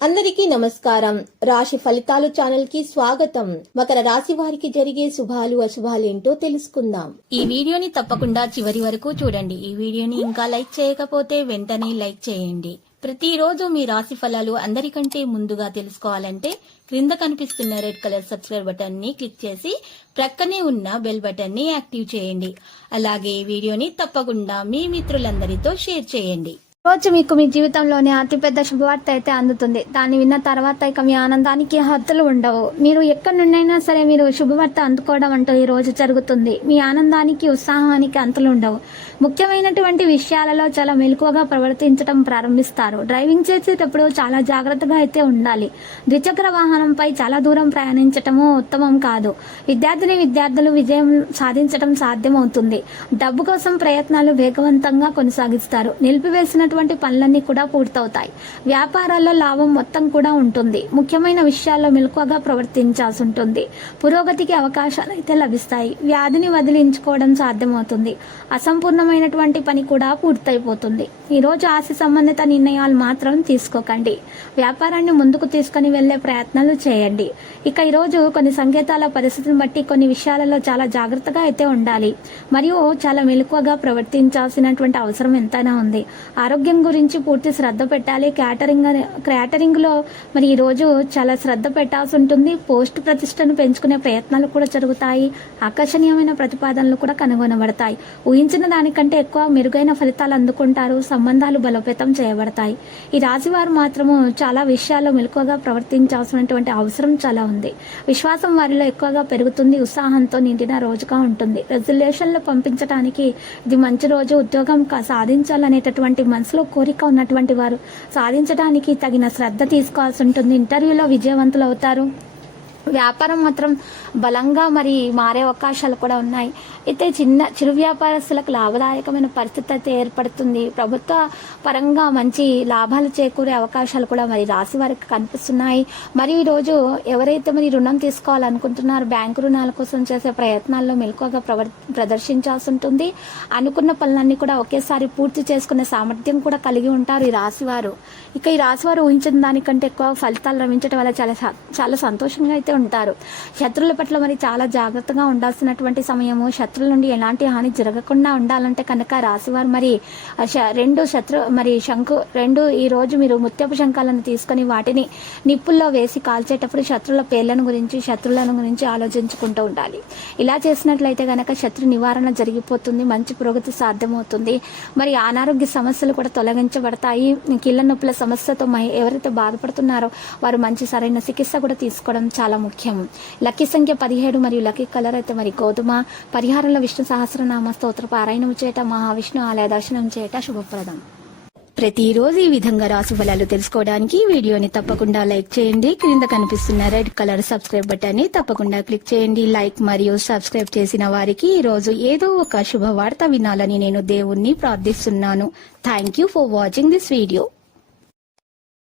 అందరికీ నమస్కారం. రాశి ఫలితాలు ఛానల్ కి స్వాగతం. మకర రాశి వారికి జరిగే శుభాలు అశుభాలేంటో తెలుసుకుందాం. ఈ వీడియోని తప్పకుండా చివరి వరకు చూడండి. ఈ వీడియోని ఇంకా లైక్ చేయకపోతే వెంటనే లైక్ చేయండి. ప్రతిరోజు మీ రాశి ఫలాలు అందరికంటే ముందుగా తెలుసుకోవాలంటే క్రింద కనిపిస్తున్న రెడ్ కలర్ సబ్స్క్రైబ్ బటన్ ని క్లిక్ చేసి ప్రక్కనే ఉన్న బెల్ బటన్ ని యాక్టివ్ చేయండి. అలాగే ఈ వీడియోని తప్పకుండా మీ మిత్రులందరితో షేర్ చేయండి. రోజు మీకు మీ జీవితంలోనే అతిపెద్ద శుభవార్త అయితే అందుతుంది. దాన్ని విన్న తర్వాత ఇక మీ ఆనందానికి హద్దులు ఉండవు. మీరు ఎక్కడి నుండైనా సరే మీరు శుభవార్త అందుకోవడం అంటూ ఈ రోజు జరుగుతుంది. మీ ఆనందానికి ఉత్సాహానికి అంతులు ఉండవు. ముఖ్యమైనటువంటి విషయాలలో చాలా మెలకువగా ప్రవర్తించడం ప్రారంభిస్తారు. డ్రైవింగ్ చేసేటప్పుడు చాలా జాగ్రత్తగా అయితే ఉండాలి. ద్విచక్ర వాహనంపై చాలా దూరం ప్రయాణించటము ఉత్తమం కాదు. విద్యార్థులు విజయం సాధించడం సాధ్యమవుతుంది. డబ్బు కోసం ప్రయత్నాలు వేగవంతంగా కొనసాగిస్తారు. నిలిపివేసిన పనులన్నీ కూడా పూర్తవుతాయి. వ్యాపారాల్లో లాభం మొత్తం కూడా ఉంటుంది. ముఖ్యమైన విషయాల్లో మెలకువగా ప్రవర్తించాల్సి ఉంటుంది. పురోగతికి అవకాశాలు అయితే లభిస్తాయి. వ్యాధిని వదిలించుకోవడం సాధ్యమవుతుంది. అసంపూర్ణమైనటువంటి పని కూడా పూర్తయిపోతుంది. ఈ రోజు ఆశ సంబంధిత నిర్ణయాలు మాత్రం తీసుకోకండి. వ్యాపారాన్ని ముందుకు తీసుకుని వెళ్లే ప్రయత్నాలు చేయండి. ఇక ఈ రోజు కొన్ని సంకేతాల పరిస్థితిని బట్టి కొన్ని విషయాలలో చాలా జాగ్రత్తగా అయితే ఉండాలి. మరియు చాలా మెలకువగా ప్రవర్తించాల్సినటువంటి అవసరం ఎంతైనా ఉంది. ఆరోగ్యం గురించి పూర్తి శ్రద్ధ పెట్టాలి. క్యాటరింగ్ లో మరి ఈ రోజు చాలా శ్రద్ధ పెట్టాల్సి ఉంటుంది. పోస్ట్ ప్రతిష్టను పెంచుకునే ప్రయత్నాలు కూడా జరుగుతాయి. ఆకర్షణీయమైన ప్రతిపాదనలు కూడా కనుగొనబడతాయి. ఊహించిన దానికంటే ఎక్కువ మెరుగైన ఫలితాలు అందుకుంటారు. సంబంధాలు బలోపేతం చేయబడతాయి. ఈ రాశి వారు మాత్రము చాలా విషయాల్లో మెలకువగా ప్రవర్తించాల్సినటువంటి అవసరం చాలా ఉంది. విశ్వాసం వారిలో ఎక్కువగా పెరుగుతుంది. ఉత్సాహంతో నిండిన రోజుగా ఉంటుంది. రెజల్యూషన్లు పంపించడానికి ఇది మంచి రోజు. ఉద్యోగం సాధించాలనేటటువంటి మనసులో కోరిక ఉన్నటువంటి వారు సాధించడానికి తగిన శ్రద్ధ తీసుకోవాల్సి ఉంటుంది. ఇంటర్వ్యూలో విజయవంతులు అవుతారు. వ్యాపారం మాత్రం బలంగా మరి మారే అవకాశాలు కూడా ఉన్నాయి. అయితే చిరు వ్యాపారస్తులకు లాభదాయకమైన పరిస్థితి అయితే ఏర్పడుతుంది. ప్రభుత్వ పరంగా మంచి లాభాలు చేకూరే అవకాశాలు కూడా మరి రాశి వారికి కనిపిస్తున్నాయి. మరియు ఈరోజు ఎవరైతే మరి రుణం తీసుకోవాలనుకుంటున్నారో బ్యాంకు రుణాల కోసం చేసే ప్రయత్నాల్లో మెలకువగా ప్రదర్శించాల్సి ఉంటుంది. అనుకున్న పనులన్నీ కూడా ఒకేసారి పూర్తి చేసుకునే సామర్థ్యం కూడా కలిగి ఉంటారు ఈ రాశి వారు. ఇక ఈ రాశి వారు ఊహించిన దానికంటే ఎక్కువ ఫలితాలు లభించడం వల్ల చాలా సంతోషంగా అయితే ఉంటారు. శత్రువుల పట్ల మరి చాలా జాగ్రత్తగా ఉండాల్సినటువంటి సమయము. శత్రువుల నుండి ఎలాంటి హాని జరగకుండా ఉండాలంటే కనుక రాశివారు మరి రెండు ఈ రోజు మీరు ముత్యపు శంఖాలను తీసుకుని వాటిని నిప్పుల్లో వేసి కాల్చేటప్పుడు శత్రువుల పేర్లను గురించి ఆలోచించుకుంటూ ఉండాలి. ఇలా చేసినట్లయితే గనక శత్రు నివారణ జరిగిపోతుంది. మంచి పురోగతి సాధ్యమవుతుంది. మరి అనారోగ్య సమస్యలు కూడా తొలగించబడతాయి. కీళ్ళ నొప్పుల సమస్యతో ఎవరైతే బాధపడుతున్నారో వారు మంచి సరైన చికిత్స కూడా తీసుకోవడం చాలా ముఖ్యం. లక్కీ సంఖ్య 17 మరియు లక్కీ కలర్ అయితే మరి గోధుమ. పరిహారంలో విష్ణు సహస్రనామ స్తోత్ర పారాయణం చేయట, మహావిష్ణు ఆలయ దర్శనం చేయట శుభప్రదం. ప్రతిరోజు ఈ విధంగా రాశి ఫలాలు తెలుసుకోవడానికి వీడియోని తప్పకుండా లైక్ చేయండి. క్రింద కనిపిస్తున్న రెడ్ కలర్ సబ్స్క్రైబ్ బటన్ ని తప్పకుండా క్లిక్ చేయండి. లైక్ మరియు సబ్స్క్రైబ్ చేసిన వారికి ఈ రోజు ఏదో ఒక శుభవార్త వినాలని నేను దేవుణ్ణి ప్రార్థిస్తున్నాను. Thank you for watching this video.